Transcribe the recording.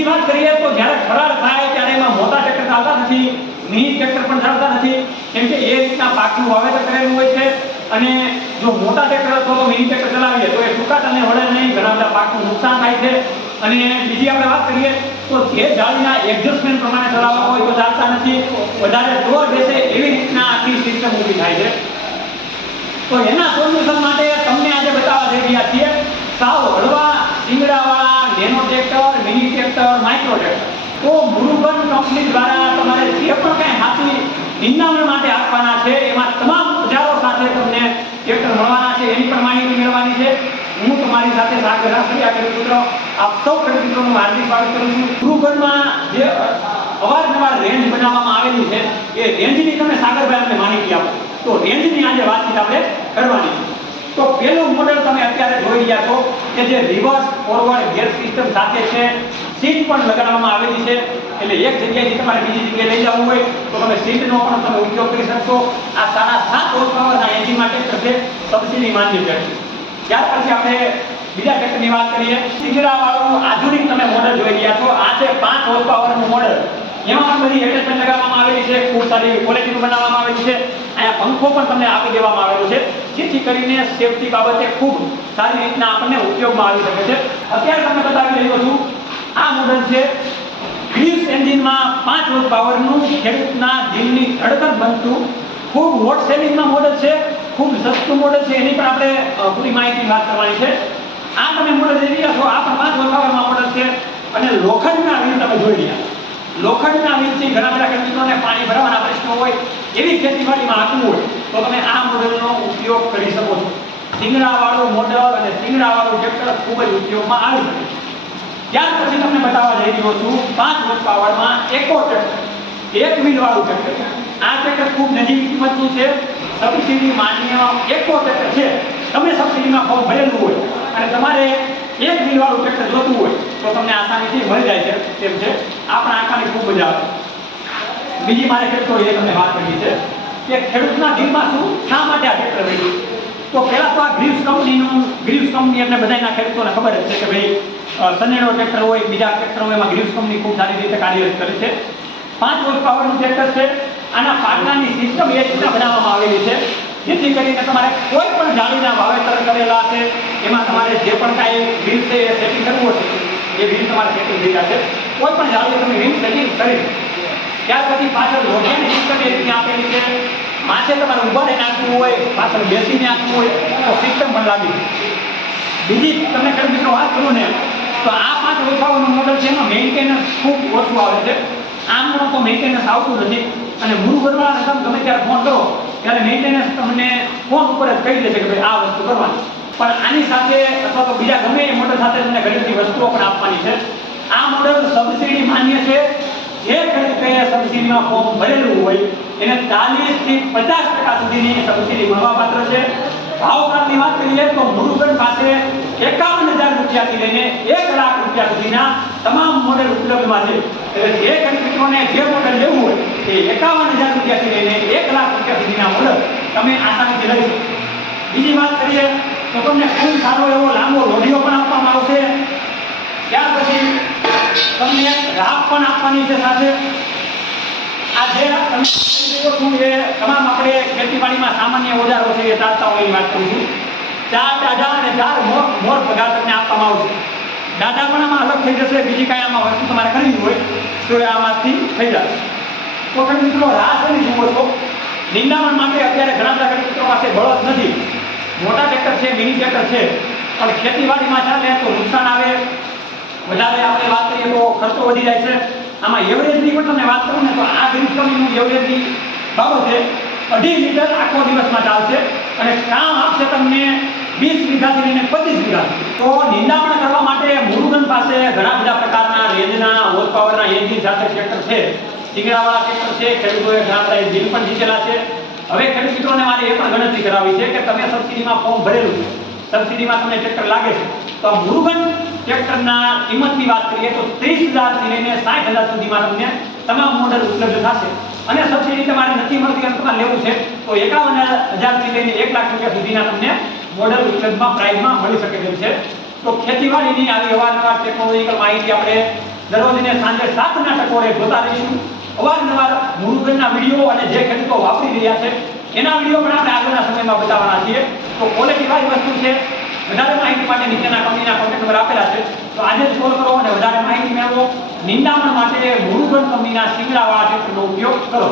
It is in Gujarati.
બીજી વાત કરીએ તો જ્યારે ખરાડ થાય ત્યારે એમાં મોટા ટ્રેક્ટર ચાલતા નથી મિની ટ્રેક્ટર પણ ચાલતા નથી. કેમ કે એ રીતના પાકનું વાવેતર કરેલું હોય છે અને જો મોટા ટ્રેક્ટર અથવા મિની ટ્રેક્ટર ચલાવીએ તો એ ટૂંકાટને વળે નહીં, ઘણા બધા પાકનું નુકસાન થાય છે. અને બીજી આપણે વાત કરીએ તો જે જાળીના એડજસ્ટમેન્ટ પ્રમાણે ચલાવવા હોય તો ચાલતા નથી. વધારે દોર બેસે એવી રીતના આખી સિસ્ટમ ઊભી થાય છે. તો એના સોલ્યુશન માટે તમને આજે બતાવવા જઈ રહ્યા છીએ. સાવ હળવા શિંગડાવાળા nano tractor mini tractor micro tractor તો મુરુગન કંપની દ્વારા તમારે જે પણ કંઈ હાથી નિંદામણ માટે આપવાના છે, એમાં તમામ હજારો સાથે તમને ટ્રેક્ટર મળવાના છે, એની પણ માહિતી મેળવવાની છે. હું તમારી સાથે સાગર રાસરિયા ખેડૂત મિત્રો, આપ સૌ ખેડૂત મિત્રોનું હાર્દિક સ્વાગત કરું છું. મુરુગનમાં જે અવારનવાર રેન્જ બનાવવામાં આવેલી છે, એ રેન્જની તમે સાગરભાઈ અમને માહિતી આપો. તો રેન્જની આજે વાતચીત આપણે કરવાની છે. તો પહેલું મોડેલ તમે અત્યારે જોઈ રહ્યા છો કે જે રિવર્સ ફોરવર્ડ ગિયર સિસ્ટમ સાથે છે. સીટ પણ લગાડવામાં આવેલી છે. એટલે એક જગ્યાએથી તમારે બીજી જગ્યાએ લઈ જવું હોય તો તમે સીટનો પણ તમે ઉપયોગ કરી શકશો. આ સાડા સાત હોર્સ એન્જિન માટે થશે સબસિડી માન્ય વ્યક્તિ ત્યાર પછી આપણે બીજા ટ્રેક્ટરની વાત કરીએ. સિંગરાવાળું આધુનિક તમે મોડેલ જોઈ રહ્યા છો. આ છે પાંચ હોર્સ પાવરનું મોડેલ એમાં પણ બધી એટેચમેન્ટ લગાવવામાં આવેલી છે. ખૂબ સારી ક્વોલિટીનું બનાવવામાં આવેલી છે. અહીંયા પંખો પણ તમને આપી દેવામાં આવેલો છે. જેથી કરીને સેફટી બાબતે ખૂબ સારી રીતના આપણને ઉપયોગમાં આવી શકે છે. અત્યારે તમને બતાવી રહ્યો છું, આ મોડલ છે ગ્રીસ એન્જિનમાં પાંચ વોટ પાવરનું ખેડૂતના દિલની ધડકન બનતું, ખૂબ વોટ સેવિંગમાં મોડલ છે, ખૂબ સસ્તું મોડલ છે, એની પણ આપણે પૂરી માહિતી વાત કરવાની છે. આ તમે મોડલ જોઈ રહ્યા છો, આ પણ પાંચ વોટ પાવરમાં મોડલ છે. અને લોખંડના વ્હીલ તમે જોઈ રહ્યા લોખંડના વ્હીલથી ઘણા બધા ખેડૂતોને પાણી ભરવાના પ્રશ્નો હોય એવી ખેતીવાડીમાં આપવું હોય, તો તમે આ મોડેલનો ઉપયોગ કરી શકો છો. શિંગડાવાળું મોડલ અને શિંગડાવાળું ટ્રેક્ટર ખૂબ જ ઉપયોગમાં આવી શકે ત્યાર પછી તમને બતાવવા જઈ રહ્યો છું, પાંચ હોર્સ પાવરમાં એકો ટ્રેક્ટર, એક વાળું ટ્રેક્ટર. આ ટ્રેક્ટર ખૂબ નજીવી કિંમતનું છે. સબસિડી માન્ય એકો ટ્રેક્ટર છે. તમે સબસિડીમાં ફોર્મ ભરેલું હોય અને તમારે એક વ્હીલ વાળું ટ્રેક્ટર જોતું હોય તો તમને આસાનીથી મળી જાય છે. તેમ છે? આપણે આંખાની ખૂબ મજા આવે. બીજી મારે ખેડૂતો એ તમને વાત કરી છે કે ખેડૂતના દિલમાં શું? શા માટે આ ટ્રેક્ટર વેચ્યું તો પહેલાં તો આ ગ્રીવ્સ કંપનીનું, ગ્રીવ્સ કંપની એટલે બધાના ખેડૂતોને ખબર જ છે કે ભાઈ સનેડો ટ્રેક્ટર હોય, બીજા ટ્રેક્ટર હોય એમાં ગ્રીવ્સ કંપની ખૂબ સારી રીતે કાર્યરત કરે છે. પાંચ વર્ષ પાવરનું ટ્રેક્ટર છે. આના પાટલાની સિસ્ટમ એ રીતના બનાવવામાં આવેલી છે. જેથી કરીને તમારે કોઈ પણ જાળીના વાવેતર કરેલા છે, એમાં તમારે જે પણ કાંઈ બિલ છે એ સેટિંગ કરવું હશે. એ બિલ તમારે સેટિંગ થઈ જશે. કોઈ પણ જાળી તમે વ્હીલ સેટિંગ કરી ત્યાર પછી પાછળ લોઢિયાની સિસ્ટમ એ રીતે આપેલી છે. માથે તમારે ઊભા રહીને આપવું હોય, પાછળ બેસીને આપવું હોય, તો સિસ્ટમ પણ લાગી બીજી તમને કઈ મિત્રો વાત કરું ને, તો આ પાંચ ઓછાઓનું મોડલ છે એમાં મેન્ટેનન્સ ખૂબ ઓછું આવે છે. આમનો તો મેન્ટેનન્સ આવતું નથી. અને મૂળ ગરવાળાને તમે ગમે ત્યારે ફોન કરો ત્યારે મેન્ટેનન્સ તમને ફોન ઉપર જ કહી દેશે કે ભાઈ આ વસ્તુ કરવાની. પણ આની સાથે અથવા તો બીજા ગમે એ મોડલ સાથે તમને ઘણી બધી વસ્તુઓ પણ આપવાની છે. આ મોડલ સબસિડી માન્ય છે. જે ખેડૂતે સબસિડીમાં ફોર્મ ભરેલું હોય, એને ચાલીસથી પચાસ ટકા સુધીની સબસિડી મળવાપાત્ર છે. ભાવકારની વાત કરીએ તો મુરુગન પાસે એકાવન હજાર રૂપિયાથી લઈને એક લાખ રૂપિયા સુધીના તમામ મોડેલ ઉપલબ્ધમાં છે. એટલે જે મિત્રોને જે મોડેલ લેવું હોય એ એકાવન હજાર રૂપિયાથી લઈને એક લાખ રૂપિયા સુધીના મોડેલ તમે આસાનીથી લઈ શકો. બીજી વાત કરીએ તો તમને ખૂબ સારો એવો લાંબો લોઢીઓ પણ આપવામાં આવશે. ત્યાર પછી તમને રાખ પણ આપવાની છે સાથે. આ જે તમે એ તમામ આપણે ખેતીવાડીમાં સામાન્ય ઓજારો છે એ ચાલતા હોય એ વાત કરું છું. ચાર દાદા અને ચાર મોર મોર પગાર તમને આપવામાં આવશે. દાદા પણ આમાં અલગ થઈ જશે, બીજી કાંઈ આમાં વસ્તુ તમારે કરવી હોય તો એ આમાંથી થઈ જશે. તો તમે મિત્રો, રાહ શેની જુઓ છો. નિંદામણ માટે અત્યારે ઘણા બધા ખેડૂત પાસે બળદ નથી. મોટા ટ્રેક્ટર છે, મિની ટ્રેક્ટર છે. પણ ખેતીવાડીમાં ચાલે તો નુકસાન આવે. વધારે આપણે વાત કરીએ તો ખર્ચો વધી જાય છે. આમાં એવરેજની પણ તમે વાત કરું ને તો આ ગ્રીસ કંપનીનું એવરેજની બાબત છે અઢી લીટર આખો દિવસમાં ચાલશે. અને કામ આપશે તમને વીસ વીઘાથી લઈને પચીસ વીઘા. તો નિંદામણ કરવા માટે મુરુગન પાસે ઘણા બધા પ્રકારના રેન્જના હોર્સ પાવરના એન્જિન સાથે ટ્રેક્ટર છે. શીંગડાવાળા ટ્રેક્ટર છે, ખેડૂતોએ ઘણા બધા એન્જિન પણ જીતેલા છે. હવે ખેડૂત મિત્રોને મારે એ પણ ગણતરી કરાવી છે કે તમે સબસિડીમાં ફોર્મ ભરેલું છે. સબસિડીમાં તમને ટ્રેક્ટર લાગે છે. તો આ મુરુગન ટ્રેક્ટરના કિંમતની વાત કરીએ તો ત્રીસ હજારથી લઈને સાઠ હજાર સુધીમાં તમને તમામ મોડલ ઉપલબ્ધ થશે. અને સબસિડી તમારે નથી મળતી અને તમારે લેવું છે. તો એકાવન હજારથી લઈને એક લાખ રૂપિયા સુધીના તમને મોડલ ઉપલબ્ધમાં પ્રાઇસમાં મળી શકે છે. તો ખેતીવાડીની આવી અવારનવાર ટેકનોલોજીકલ માહિતી આપણે દરરોજને સાંજે સાતના ટકોરે જોતા રહીશું. અવારનવાર મુરુગનના વીડિયો અને જે ખેડૂતો વાપરી રહ્યા છે, એના વીડિયો પણ આપણે આગળના સમયમાં બતાવવાના છીએ. તો ક્વોલિટી વસ્તુ છે, વધારે માહિતી માટે નીચેના કંપનીના કોન્ટેક્ટ નંબર આપેલા છે. તો આજે જ કોલ કરો અને વધારે માહિતી મેળવો. નિંદામણ માટે મુરુગન કંપનીના શિંગડાવાળા ટ્રેક્ટરનો ઉપયોગ કરો.